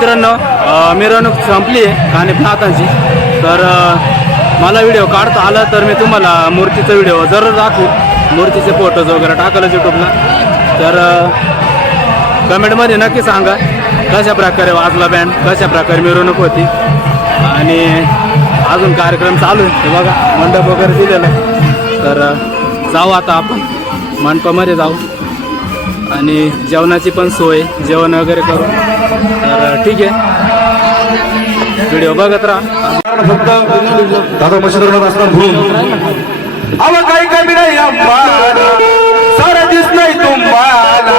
मित्रांनो मिरवणूक संपली आहे कानिप तर मला व्हिडिओ काढता आला तर मी तुम्हाला मूर्तीचा व्हिडिओ जरूर दाखवू मूर्तीचे फोटोज वगैरे टाकलंच यूट्यूबला तर कमेंटमध्ये नक्की सांगा कशा प्रकारे वाजला बँड कशा प्रकारे मिरवणूक होती. आणि अजून कार्यक्रम चालू आहे. बघा मंडप वगैरे दिलेला आहे. तर जाऊ आता आपण. मंडपामध्ये जाऊ. आणि जेवणाची पण सोय जेवण वगैरे करू. तर ठीक आहे. व्हिडिओ बघत राहा. फक्त दादा मशीनवर असणार म्हणून अव काही कमी नाही आम्हाला सारा नाही तुम्हाला.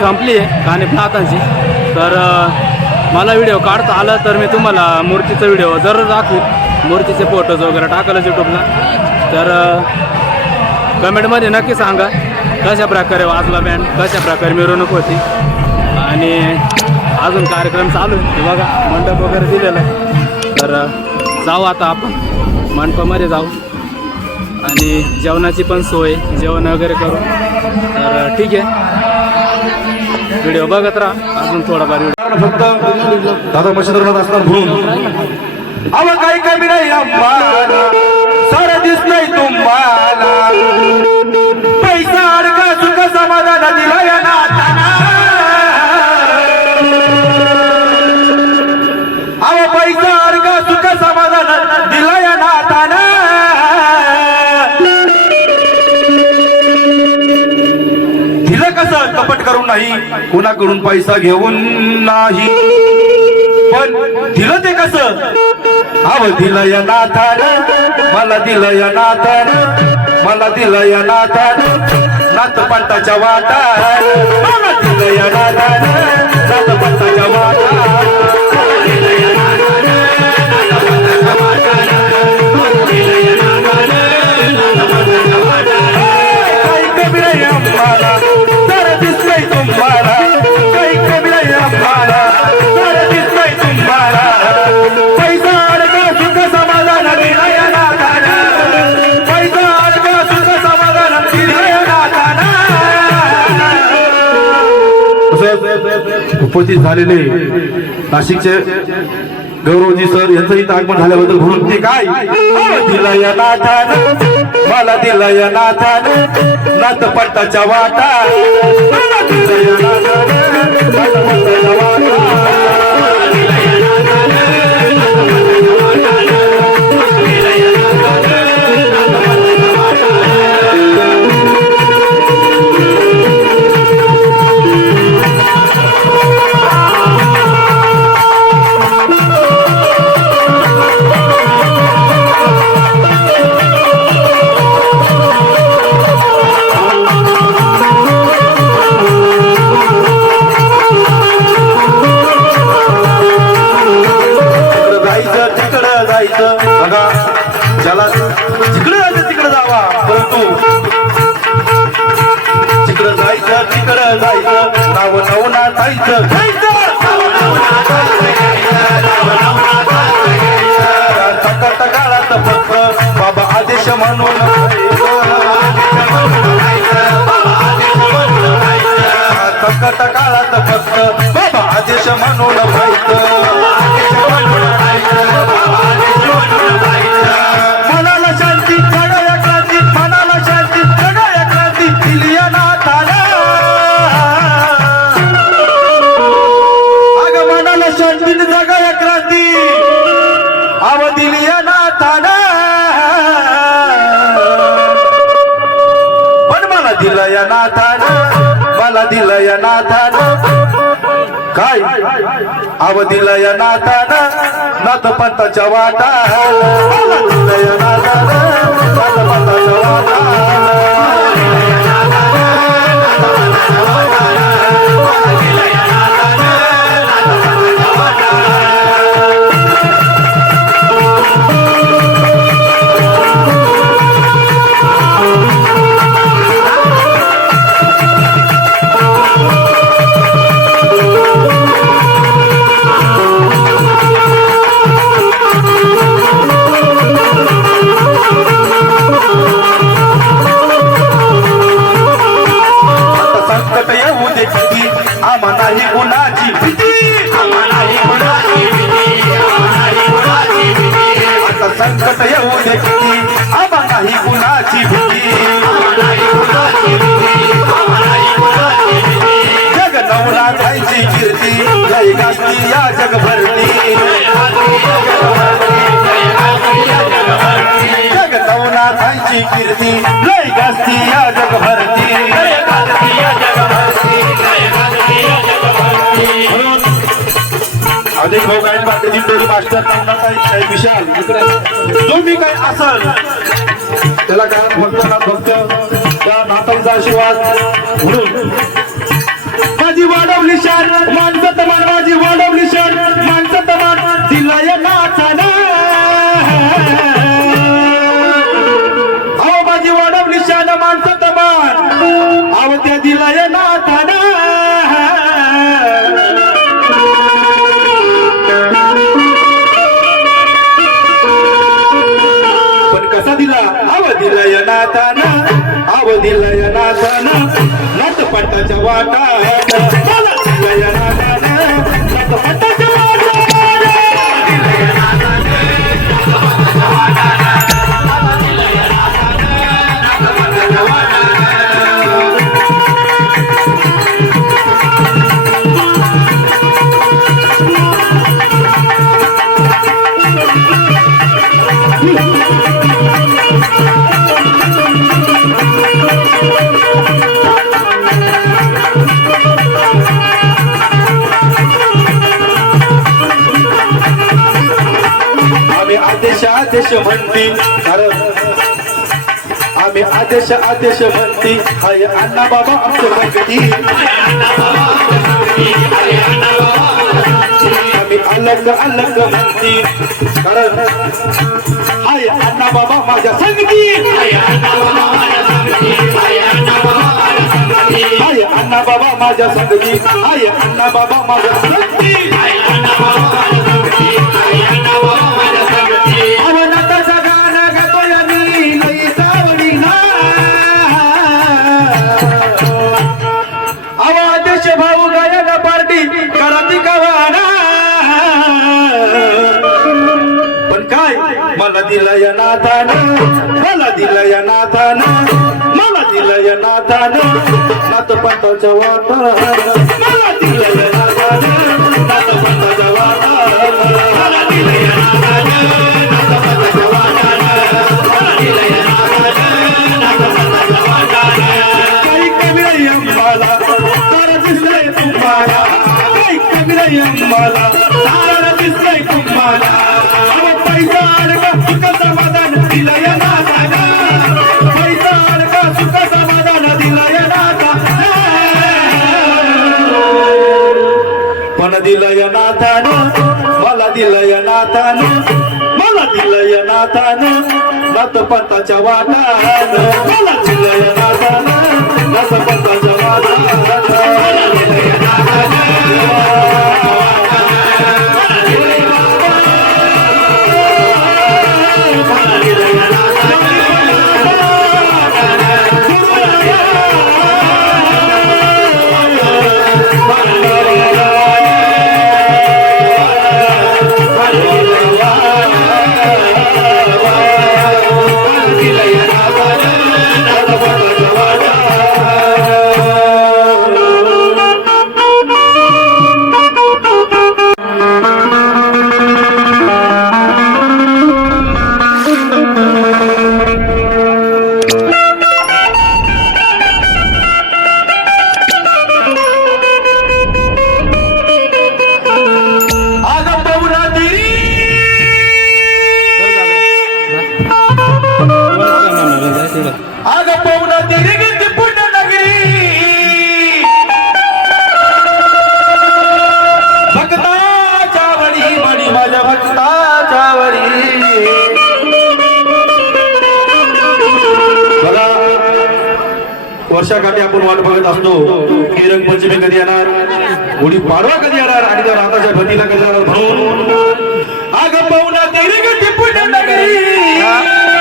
संपली आहे कानिप नाथांची तर मला व्हिडिओ काढता आला तर मी तुम्हाला मूर्तीचा व्हिडिओ जरूर दाखवू. मूर्तीचे फोटोज वगैरे टाकलंच यूट्यूबला तर कमेंटमध्ये नक्की सांगा कशा प्रकारे वाजला बँड कशा प्रकारे मिरवणूक होती. आणि अजून कार्यक्रम चालू आहे. बघा मंडप वगैरे दिलेला आहे. तर जाऊ आता आपण. मंडपामध्ये जाऊ. आणि जेवणाची पण सोय जेवण वगैरे करू. तर ठीक आहे. व्हिडिओ बघत राहा. अजून थोडाफार व्हिडिओ. फक्त दादा मशीनवर असणार म्हणून अव काही कमी नाही आम्हाला. सारा दिस नाही तुम्हाला. पैसा अडका सुख समाधान दिला या नाता. नाही कुणाकडून पैसा घेऊन नाही. पण दिलं ते कसं? अव दिलं या नाथान मला दिलं या नाथान मला दिलं या नाथान नाथ पंताच्या वाटा मला दिलं या नाथान नाथ पंताच्या वाटा उपस्थित झालेले नाशिकचे गौरवजी सर यांचं इथं आगमन झाल्याबद्दल म्हणून ते काय दिला या नाथान मला दिला या नाथान नाथ पट्टाच्या वाटा दिला या नाथ पट्टाच्या वाटा. संकट काळात फक्त बाबा आदेश म्हणून मनाला शांती जगाया क्रांती मनाला शांती जगाया क्रांती दिली नाथाला अग मनाला शांती जगाया काय? अवधीला या नातानं नाथ पंताच्या वाटा अवधीला या नातानं नाथ पंताच्या वाटा कीर्ती लय गाजली या जगभरती. म्हणून अधिक भाऊ गायन बाकीची टोळी मास्टर शाही विशाल? जो मी काही असल त्याला काय फक्त ना फक्त त्या नातांचा आशीर्वाद म्हणून. माझी वाढवली शान माणसं तमान माझी वाढवली कसा दिला आव या नाथान आव दिलय या नाथ पंटाच्या वाटा मला या नाताना नाथ आदेश म्हणती. आम्ही आदेश आदेश म्हणती. हाय अण्णा बाबा आमचं व्यक्ती आम्ही अलग अलग म्हणती. कारण हाय अण्णा बाबा माझ्या संगती. हाय अण्णा बाबा माझ्या संगती. हाय अण्णा बाबा माझ्या संगती. दिलंय नाथान मला दिलंय नाथान मला या नाथान नाथ पंताचं वातावरण मला दिलंय नाथान नाथ पंताच्या वाटा मला नाथान. नाथ काही कमी दिसलंय तुम्हाला. काही कमी दिलय नाथान मला दिलय नाथान मला दिलय नाथान नाथ पंताच्या वाटान. मला दिलय नाथान नाथ पंताच्या वर्षाकाठी आपण वाट बघत असतो की रंगपंचमी कधी येणार? गुढी पाडवा कधी येणार? आणि त्या राताच्या भतीला कधी येणार म्हणून? आग पाहुणा तेरी गती पुण्या नगरी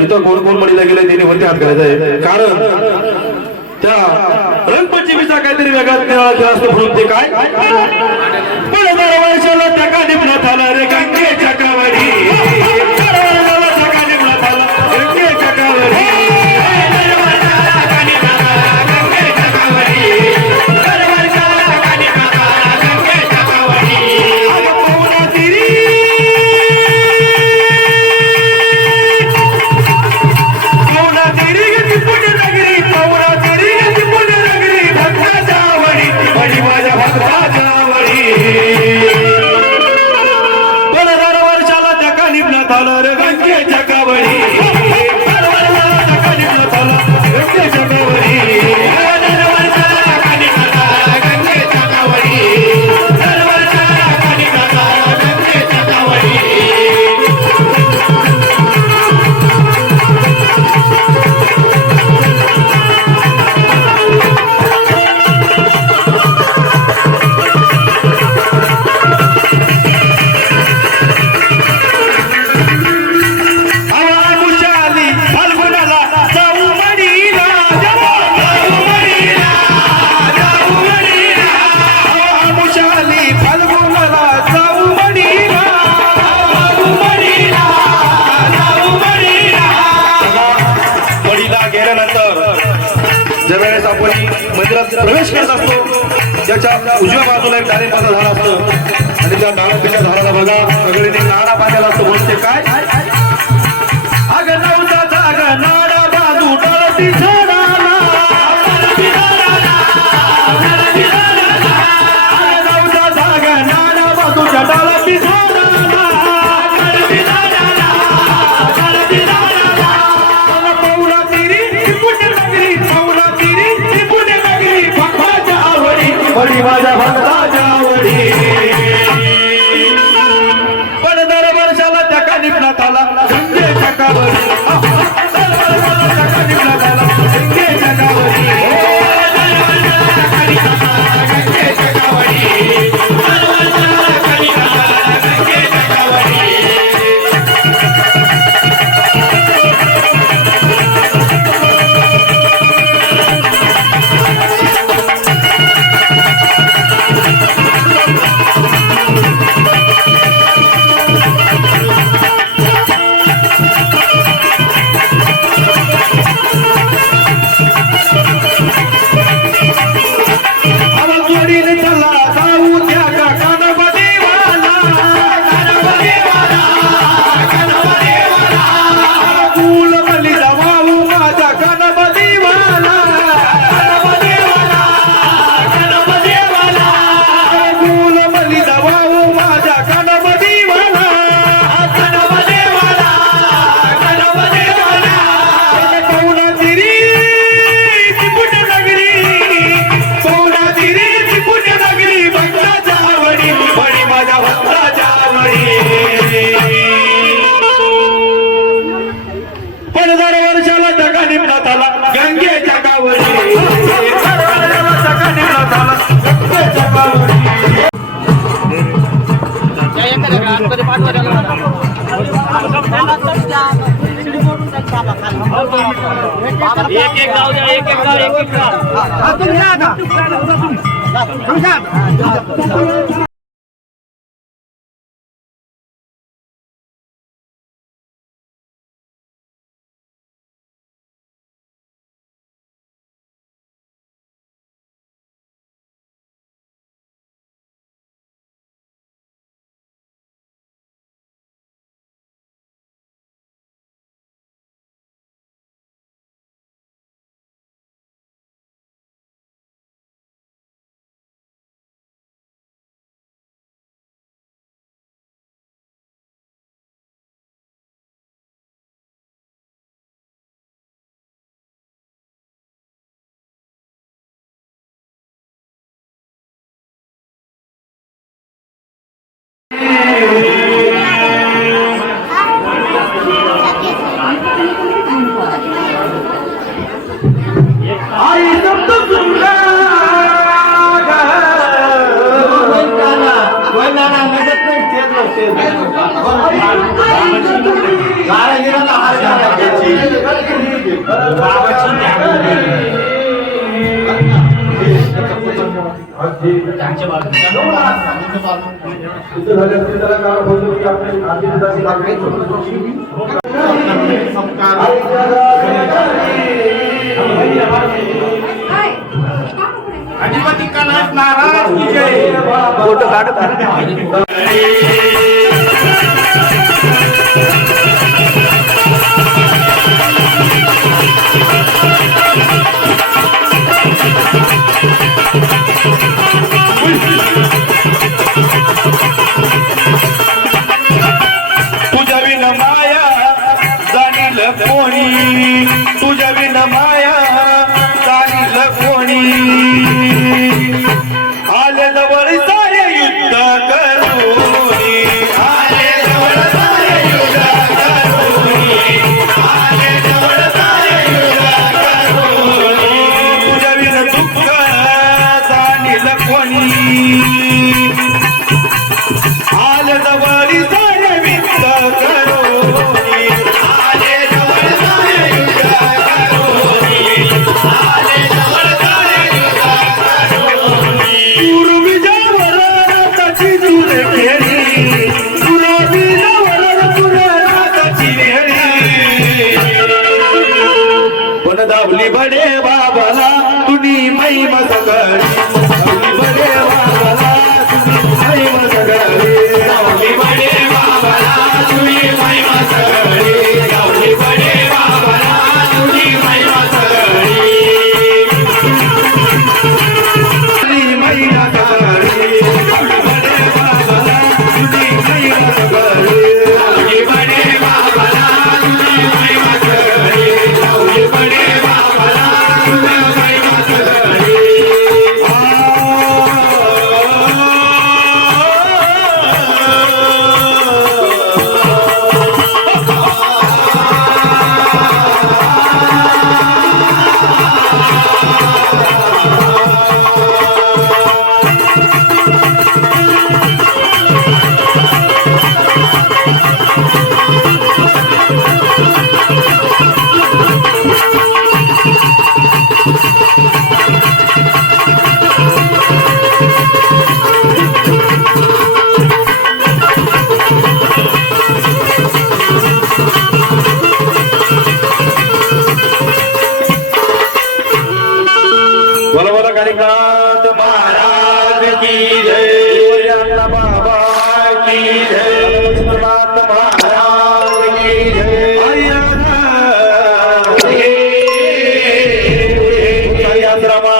इथं कोण कोण म्हणलं गेलं त्याने वरती हात घालायचा आहे. कारण त्या त्यांचा काहीतरी वेगळाच निराळा दिला असतो म्हणून ते काय? पण हजार वर्षाला त्या काढण्यात आला रे गंगे चक्रवाडी তুমি Brasil! त्यांच्या अधिपती कलश महाराज फोटो काढत Valeu. programa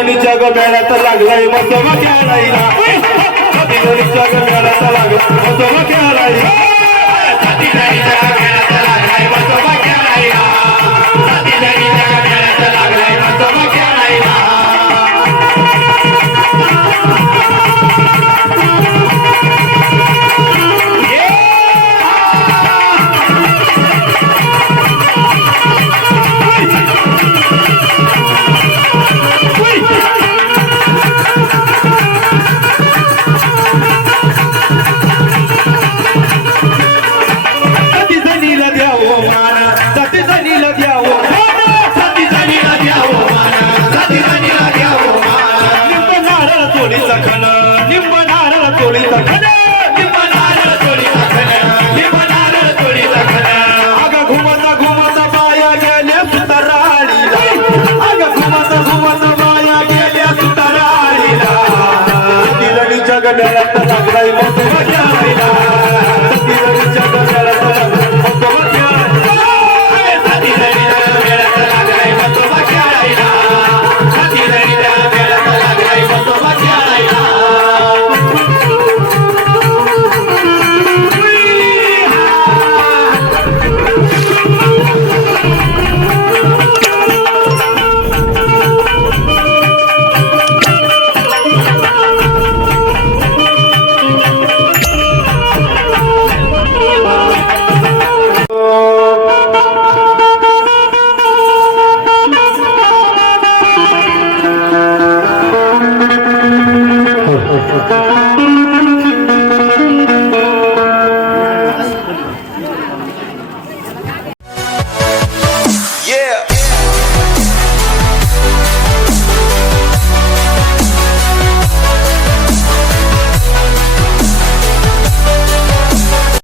कधी जग मेळ्यात लागलाय मग खेळायला कधी जग मेळ्यात लागला मग खेळायला la la gonna la la la